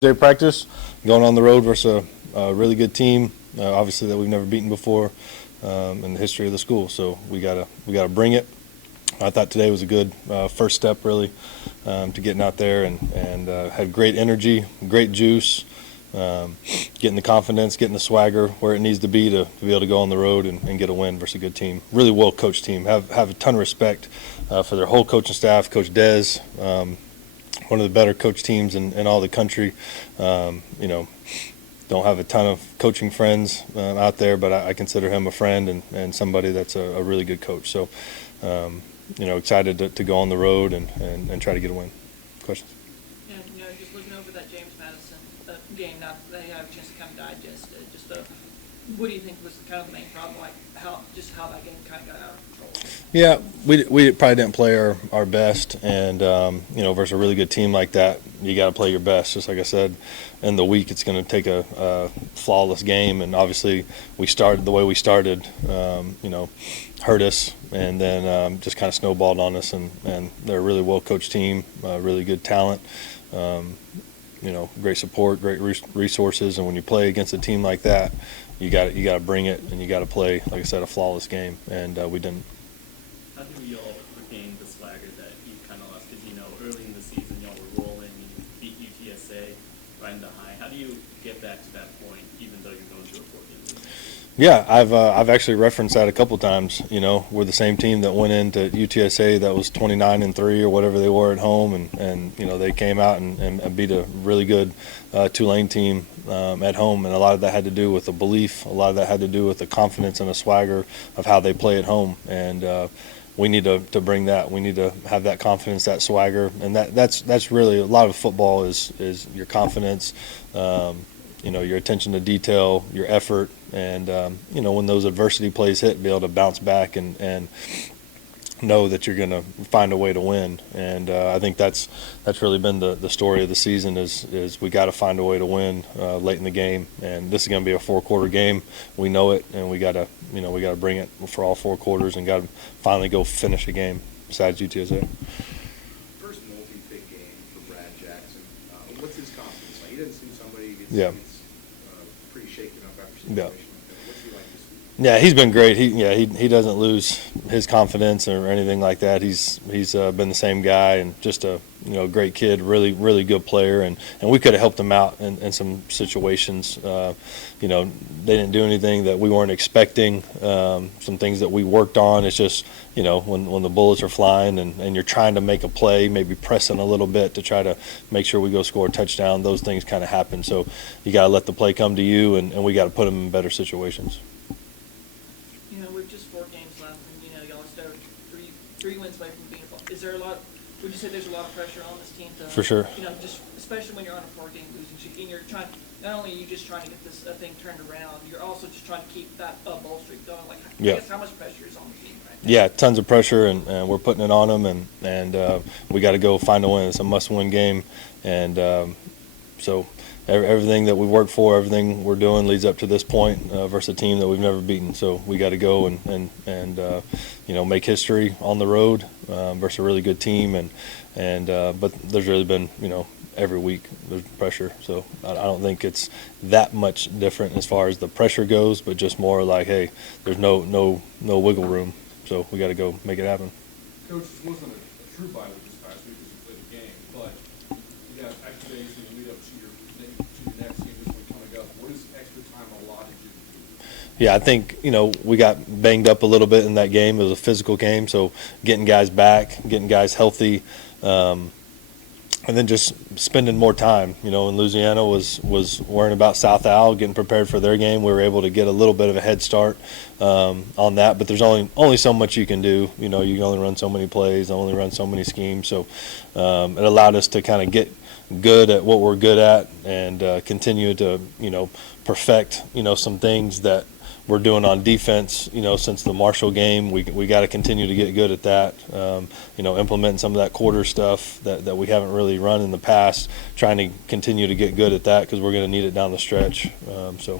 Day practice, going on the road versus a really good team, obviously that we've never beaten before in the history of the school. So we gotta bring it. I thought today was a good first step, really, to getting out there and had great energy, great juice, getting the confidence, getting the swagger where it needs to be able to go on the road and get a win versus a good team. Really well coached team. Have a ton of respect for their whole coaching staff, Coach Dez. One of the better coach teams in all the country. Don't have a ton of coaching friends out there, but I consider him a friend and somebody that's a really good coach. So, excited to go on the road and try to get a win. Questions? And, just looking over that James Madison game, now they have a chance to kind of digest it. What do you think was kind of the main problem, like how that game kind of got out of control? Yeah, we probably didn't play our best, and versus a really good team like that, you got to play your best. Just like I said, in the week, it's going to take a flawless game, and obviously we started the way we started, hurt us, and then just kind of snowballed on us. And they're a really well coached team, really good talent. Great support, great resources, and when you play against a team like that, you got to bring it, and you got to play, like I said, a flawless game, and we didn't. How do y'all regain the swagger that you kind of lost? Because early in the season y'all were rolling, you beat UTSA right in the high. How do you get back to that point, even though you're going through a 4-game losing? Yeah, I've actually referenced that a couple times. We're the same team that went into UTSA that was 29-3 or whatever they were at home, and they came out and beat a really good Tulane team at home, and a lot of that had to do with the belief. A lot of that had to do with the confidence and the swagger of how they play at home, and we need to bring that. We need to have that confidence, that swagger, and that's really a lot of football is your confidence. Your attention to detail, your effort, and when those adversity plays hit, be able to bounce back and know that you're going to find a way to win. And I think that's really been the story of the season is we got to find a way to win late in the game. And this is going to be a 4-quarter game. We know it, and we got to bring it for all 4 quarters and got to finally go finish a game besides UTSA. First multi-big game for Brad Jackson. What's his confidence like? He doesn't seem somebody who Yeah. gets pretty shaken up after a situation like that. What's he like this week? Yeah, he's been great. He doesn't lose his confidence or anything like that. He's been the same guy and just a great kid, really good player, and we could have helped him out in some situations. They didn't do anything that we weren't expecting. Some things that we worked on. It's just when the bullets are flying and you're trying to make a play, maybe pressing a little bit to try to make sure we go score a touchdown. Those things kind of happen. So you got to let the play come to you, and we got to put them in better situations. With just 4 games left, and y'all are still three wins away from being a. Is there a lot? Would you say there's a lot of pressure on this team to? For sure. Just especially when you're on a 4-game losing streak, and you're trying. Not only are you just trying to get this thing turned around, you're also just trying to keep that ball streak going. Like, Yeah. I guess how much pressure is on the team right now? Yeah, tons of pressure, and we're putting it on them, and we got to go find a win. It's a must-win game, and so everything that we've worked for, everything we're doing leads up to this point versus a team that we've never beaten. So we got to go and make history on the road versus a really good team, but there's really been every week there's pressure. So I don't think it's that much different as far as the pressure goes, but just more like, hey, there's no wiggle room. So we got to go make it happen. Coach, this wasn't a true bye week this past week because you played a game, but you got extra days in the lead up to your next game this week coming up. What is extra time allotted you to do? Yeah, I think, we got banged up a little bit in that game. It was a physical game, so getting guys back, getting guys healthy, and then just spending more time. In Louisiana was worrying about South Al, getting prepared for their game. We were able to get a little bit of a head start on that, but there's only so much you can do. You can only run so many plays, only run so many schemes. So it allowed us to kind of get good at what we're good at and continue to perfect some things that we're doing on defense. Since the Marshall game, we got to continue to get good at that. Implementing some of that quarter stuff that we haven't really run in the past, trying to continue to get good at that because we're going to need it down the stretch. Does it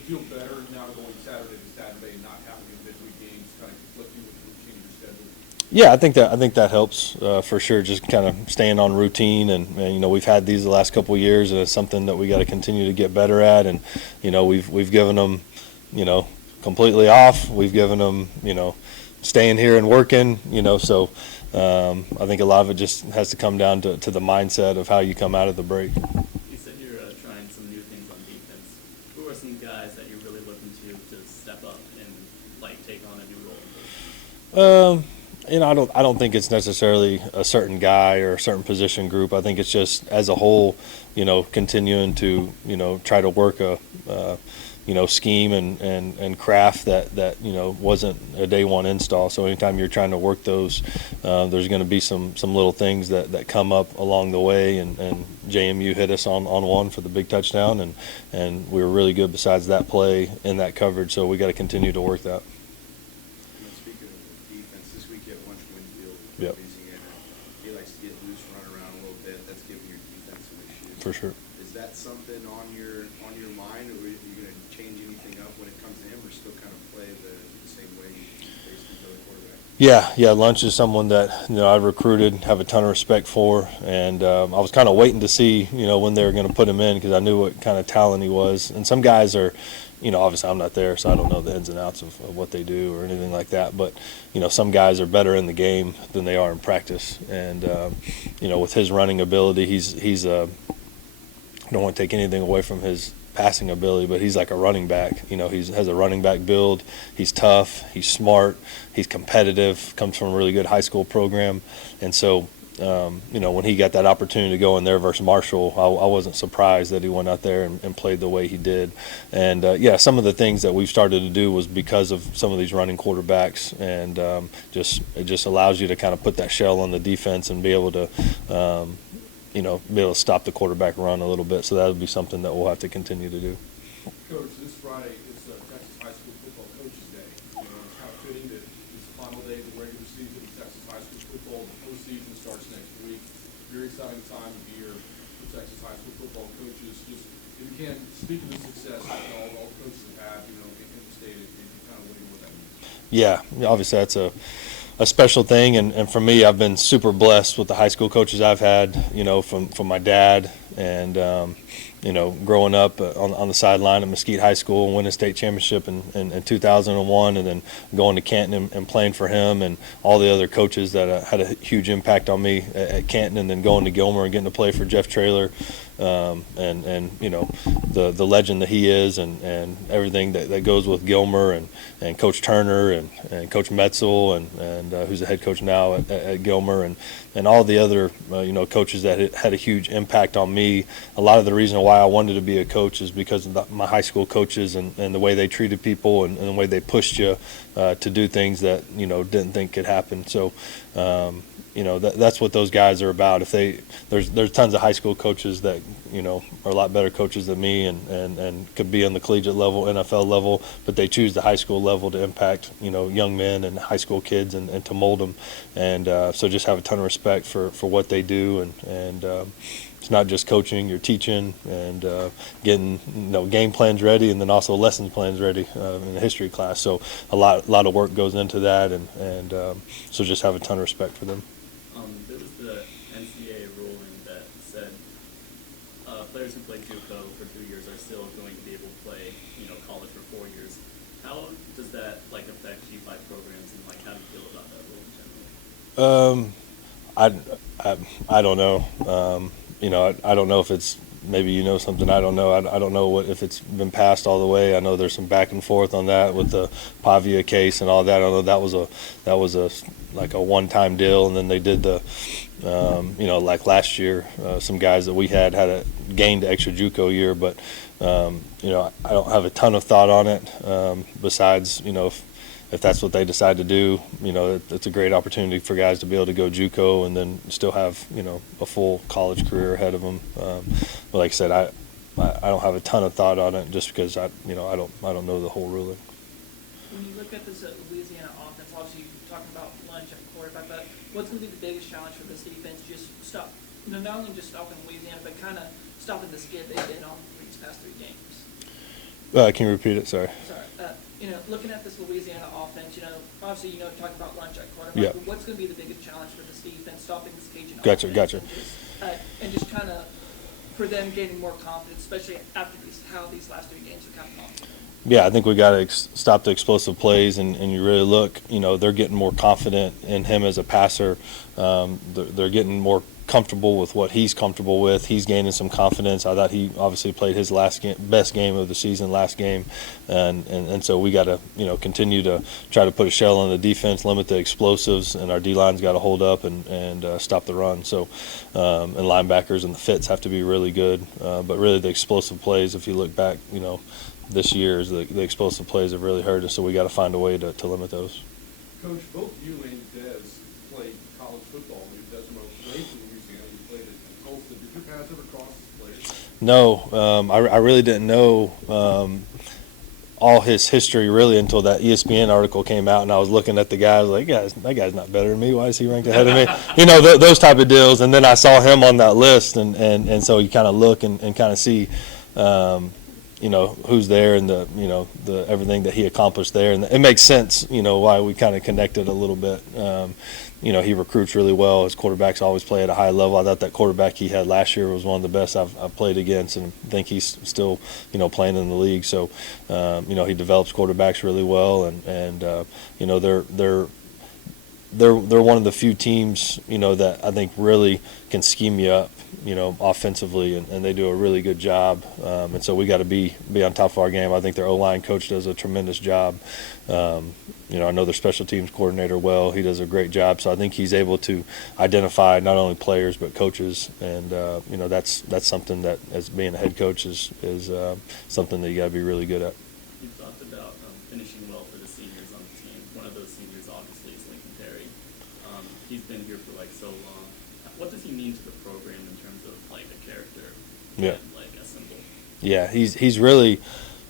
feel better now going Saturday to Saturday, not having the midweek games kind of conflicting with the routine of your schedule? Yeah, I think that helps for sure. Just kind of staying on routine, and we've had these the last couple of years, and it's something that we got to continue to get better at. And we've given them, completely off. We've given them, staying here and working. So I think a lot of it just has to come down to the mindset of how you come out of the break. You said you're trying some new things on defense. Who are some guys that you're really looking to step up and like take on a new role? I don't think it's necessarily a certain guy or a certain position group. I think it's just as a whole, continuing to, try to work a, scheme and craft that wasn't a day one install. So anytime you're trying to work those, there's going to be some little things that come up along the way. And JMU hit us on one for the big touchdown, and we were really good besides that play in that coverage. So we got to continue to work that. Speaking of defense, this week you have Lunch Winfield, Yep. Louisiana. He likes to get loose, run around a little bit. That's giving your defense some issues. For sure. Is that something on your mind, or are you going to change anything up when it comes to him, or still kind of play the same way you face these other quarterbacks? Yeah. Lunch is someone that I recruited, have a ton of respect for, and I was kind of waiting to see when they were going to put him in because I knew what kind of talent he was. And some guys are, obviously I'm not there, so I don't know the ins and outs of what they do or anything like that. But some guys are better in the game than they are in practice, and with his running ability, he's I don't want to take anything away from his passing ability, but he's like a running back. He has a running back build. He's tough. He's smart. He's competitive. Comes from a really good high school program, and so when he got that opportunity to go in there versus Marshall, I wasn't surprised that he went out there and played the way he did. And some of the things that we've started to do was because of some of these running quarterbacks, and it just allows you to kind of put that shell on the defense and be able to. Be able to stop the quarterback run a little bit. So that would be something that we'll have to continue to do. Coach, this Friday is Texas High School Football Coaches Day. It's kind of fitting that it's the final day of the regular season of Texas High School football. The postseason starts next week. Very exciting time of year for Texas High School football coaches. Just if you can speak to the success that all the coaches have had, in the state, and kind of what that means. Yeah, obviously that's a special thing, and for me, I've been super blessed with the high school coaches I've had, from my dad, and growing up on the sideline at Mesquite High School and winning a state championship in 2001, and then going to Canton and playing for him, and all the other coaches that had a huge impact on me at Canton, and then going to Gilmer and getting to play for Jeff Traylor, and the legend that he is, and everything that goes with Gilmer, and Coach Turner, and Coach Metzel, and who's the head coach now at Gilmer, and all the other coaches that had a huge impact on me. A lot of the reason why I wanted to be a coach is because of my high school coaches and the way they treated people, and the way they pushed you to do things that didn't think could happen. So that's what those guys are about. There's tons of high school coaches that are a lot better coaches than me, and could be on the collegiate level, NFL level, but they choose the high school level to impact young men and high school kids, and to mold them. And so just have a ton of respect for what they do, and it's not just coaching, you're teaching, and getting game plans ready, and then also lesson plans ready in the history class. So a lot of work goes into that, and so just have a ton of respect for them. There was the NCAA ruling that said players who play JUCO for 2 years are still going to be able to play college for 4 years. How does that affect G5 programs, and how do you feel about that rule in general? I don't know. I don't know if it's, maybe something I don't know. I don't know if it's been passed all the way. I know there's some back and forth on that with the Pavia case and all that. I know that was a one-time deal, and then they did the last year, some guys that we had gained extra JUCO year, but I don't have a ton of thought on it. Besides, if that's what they decide to do, it's a great opportunity for guys to be able to go JUCO and then still have a full college career ahead of them. But like I said, I don't have a ton of thought on it, just because I don't know the whole ruling. When you look at this Louisiana offense, obviously you're talking about lunch and quarterback, but what's going to be the biggest challenge for this defense? Just stop, not only just stopping Louisiana, but kind of stopping the skid they've been on for these past 3 games. Can you repeat it? Sorry. Sorry, looking at this Louisiana offense, obviously, talk about lunch at quarterback. Yeah. But what's going to be the biggest challenge for this defense, stopping this Cajun Gotcha, offense? gotcha. And just kind of for them gaining more confidence, especially after how these last 3 games have kind of gone. Yeah, I think we got to stop the explosive plays, and you really look, they're getting more confident in him as a passer. They're getting more comfortable with what he's comfortable with. He's gaining some confidence. I thought he obviously played his best game of the season last game, and so we got to continue to try to put a shell on the defense, limit the explosives, and our D line's got to hold up and stop the run. So and linebackers and the fits have to be really good, but really the explosive plays. If you look back, this year, the explosive plays have really hurt us. So we got to find a way to limit those. Coach, both you and Des played college football. Des played for Louisiana. You played at Tulsa. Did your paths ever cross as players? No, I really didn't know all his history really until that ESPN article came out, and I was looking at the guy. I was like, that guy's not better than me. Why is he ranked ahead of me? Those type of deals. And then I saw him on that list, and so you kind of look and kind of see. Who's there and the everything that he accomplished there. And it makes sense, why we kind of connected a little bit. He recruits really well. His quarterbacks always play at a high level. I thought that quarterback he had last year was one of the best I've played against, and I think he's still, playing in the league. So, he develops quarterbacks really well, and they're one of the few teams, that I think really can scheme you up, offensively, and they do a really good job. And so we got to be on top of our game. I think their O-line coach does a tremendous job. I know their special teams coordinator well. He does a great job. So I think he's able to identify not only players but coaches, and that's something that, as being a head coach, is something that you got to be really good at. You talked about finishing well for the seniors on the team. One of those seniors, obviously, is Lincoln Terry. He's been here for so long. What does he mean to the program in terms of a character? Yeah. And, a symbol? Yeah, he's really.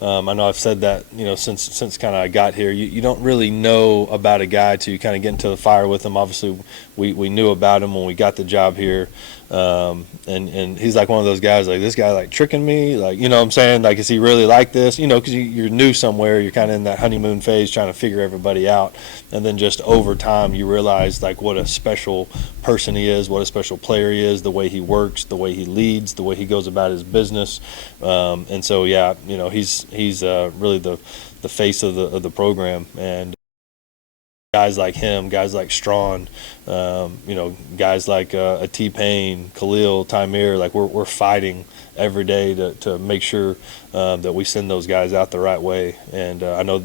I know I've said that since kind of I got here. You don't really know about a guy till you kind of get into the fire with him. Obviously, we knew about him when we got the job here, and he's like one of those guys like, this guy tricking me, what I'm saying, is he really like this? Because you're new somewhere, you're kind of in that honeymoon phase trying to figure everybody out, and then just over time you realize what a special person he is, what a special player he is, the way he works, the way he leads, the way he goes about his business, and so yeah, he's really the face of the program. And guys like him, guys like Strawn, guys like a T-Pain, Khalil, Tymir, we're fighting every day to make sure that we send those guys out the right way. And I know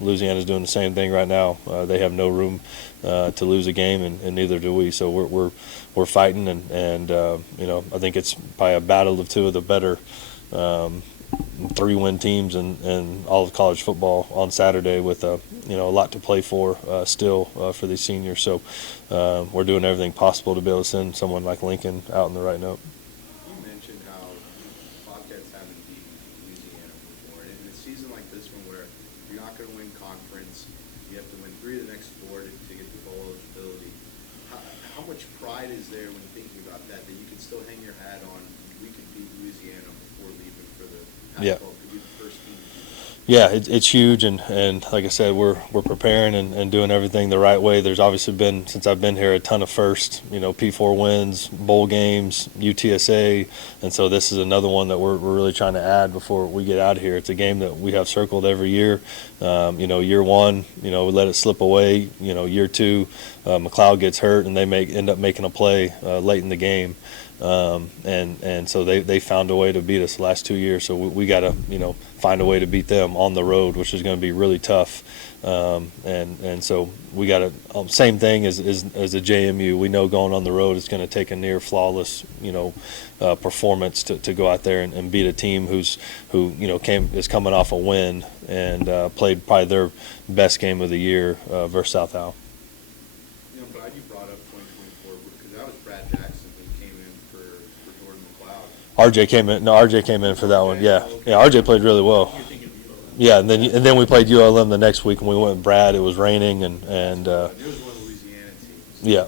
Louisiana's doing the same thing right now. They have no room to lose a game, and neither do we. So we're fighting, and I think it's probably a battle of two of the better 3-win teams in all of college football on Saturday, with a lot to play for still for these seniors. So we're doing everything possible to be able to send someone like Lincoln out on the right note. You mentioned how Bobcats haven't beaten Louisiana before. And in a season like this one, where you're not going to win conference, you have to win 3 of the next 4 to get the bowl eligibility. How much pride is there when thinking about that you can still hang your hat on? We could beat Louisiana before leaving for the Yeah. Pac-12. Could be the first team to do that. Yeah, it's huge, and like I said, we're preparing and doing everything the right way. There's obviously been, since I've been here, a ton of firsts, P4 wins, bowl games, UTSA, and so this is another one that we're really trying to add before we get out of here. It's a game that we have circled every year. Year 1, we let it slip away. Year 2, McLeod gets hurt, and they end up making a play late in the game. And so they found a way to beat us the last 2 years. So we got to find a way to beat them on the road, which is going to be really tough. And so we got to same thing as a JMU. We know going on the road it's going to take a near flawless performance to go out there and beat a team who is coming off a win and played probably their best game of the year versus South Al. I'm glad you brought up 2024 because that was Brad Jackson who came in for Jordan McLeod. RJ came in for that one. Yeah, RJ played really well. You're thinking of ULM. Yeah, and then we played ULM the next week, and we went with Brad. It was raining, and It was one of Louisiana teams. yeah.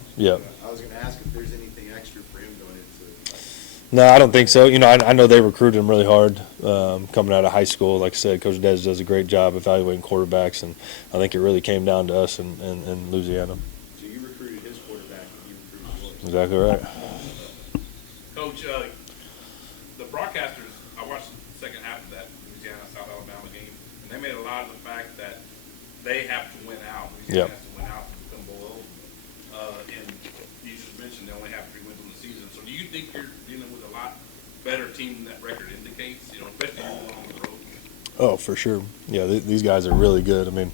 I was going to ask if there's anything extra for him going into. No, I don't think so. You know, I know they recruited him really hard coming out of high school. Like I said, Coach Dez does a great job evaluating quarterbacks, and I think it really came down to us in Louisiana. So you recruited his quarterback, and he recruited yours. Exactly right. Coach, the broadcasters, I watched the second half of that Louisiana-South Alabama game, and they made a lot of the fact that they have to win out. Louisiana Yep. has to win out to become below. And you just mentioned they only have 3 wins on the season. So do you think you're dealing with a lot better team than that record indicates, you know, especially going on the road? Oh, for sure. Yeah, these guys are really good. I mean,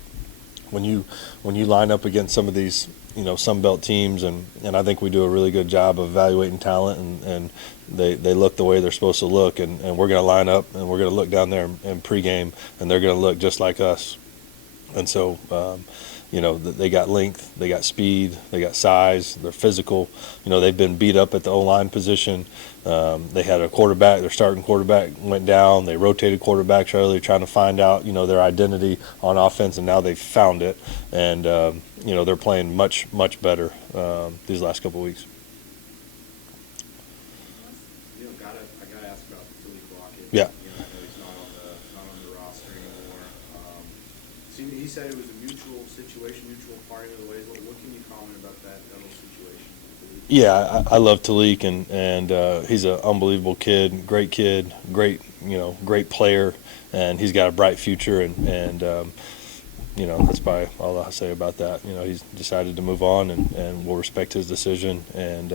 when you line up against some of these, you know, Sun Belt teams, and I think we do a really good job of evaluating talent, and they look the way they're supposed to look, and we're going to line up, and we're going to look down there in pregame, and they're going to look just like us. And so, you know, they got length, they got speed, they got size, they're physical. You know, they've been beat up at the O-line position. They had a quarterback, their starting quarterback went down. They rotated quarterbacks early, trying to find out, you know, their identity on offense, and now they've found it. And, you know, they're playing much, much better these last couple of weeks. You know, I gotta ask about Talik Lockett. Yeah. You know, I know he's not on the roster anymore. He said it was a mutual situation, mutual parting of the ways. What can you comment about that whole situation? Yeah, I love Talik, and he's an unbelievable kid, great, you know, great player, and he's got a bright future, and you know, that's probably all I'll say about that. You know, he's decided to move on, and we'll respect his decision. And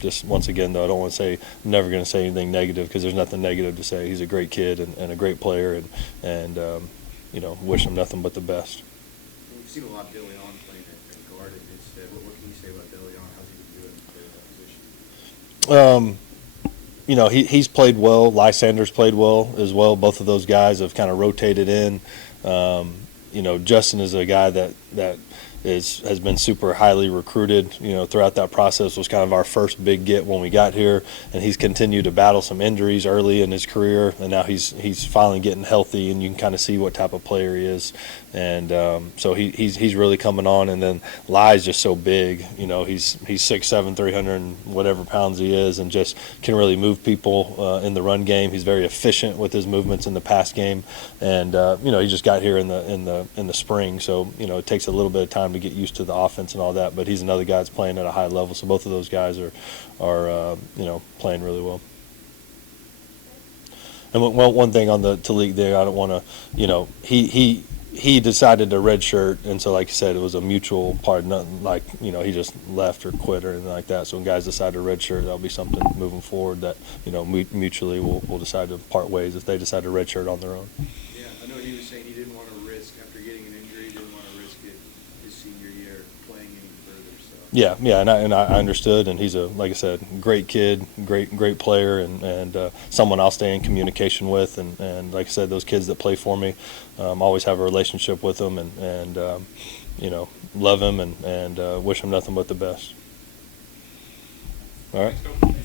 just once again, though, I don't want to say, I'm never going to say anything negative, because there's nothing negative to say. He's a great kid and a great player, and you know, wish him nothing but the best. We've seen a lot of De Leon playing at guard instead. What can you say about De Leon? How's he been doing in that position? You know, he's played well. Lysander's played well as well. Both of those guys have kind of rotated in. You know, Justin is a guy that has been super highly recruited, you know, throughout that process. Was kind of our first big get when we got here, and he's continued to battle some injuries early in his career, and now he's finally getting healthy, and you can kind of see what type of player he is. And so he's really coming on. And then Ly's just so big, you know, he's 6'7", 300 and whatever pounds he is, and just can really move people in the run game. He's very efficient with his movements in the pass game, and you know, he just got here in the spring, so you know, it takes a little bit of time to get used to the offense and all that. But he's another guy that's playing at a high level, so both of those guys are you know, playing really well. And one thing on the Talik there, I don't want to, you know, he decided to redshirt, and so like I said, it was a mutual part. Nothing like, you know, he just left or quit or anything like that. So when guys decide to redshirt, that'll be something moving forward that, you know, mutually we'll decide to part ways if they decide to redshirt on their own. Yeah, I know he was saying he didn't want to risk, after getting an injury, he didn't want to risk it his senior year playing any further. So. Yeah, and I understood, and he's like I said, great kid, great player, and someone I'll stay in communication with, and like I said, those kids that play for me, always have a relationship with them, and you know, love him, and wish him nothing but the best. All right. Thanks, Coach.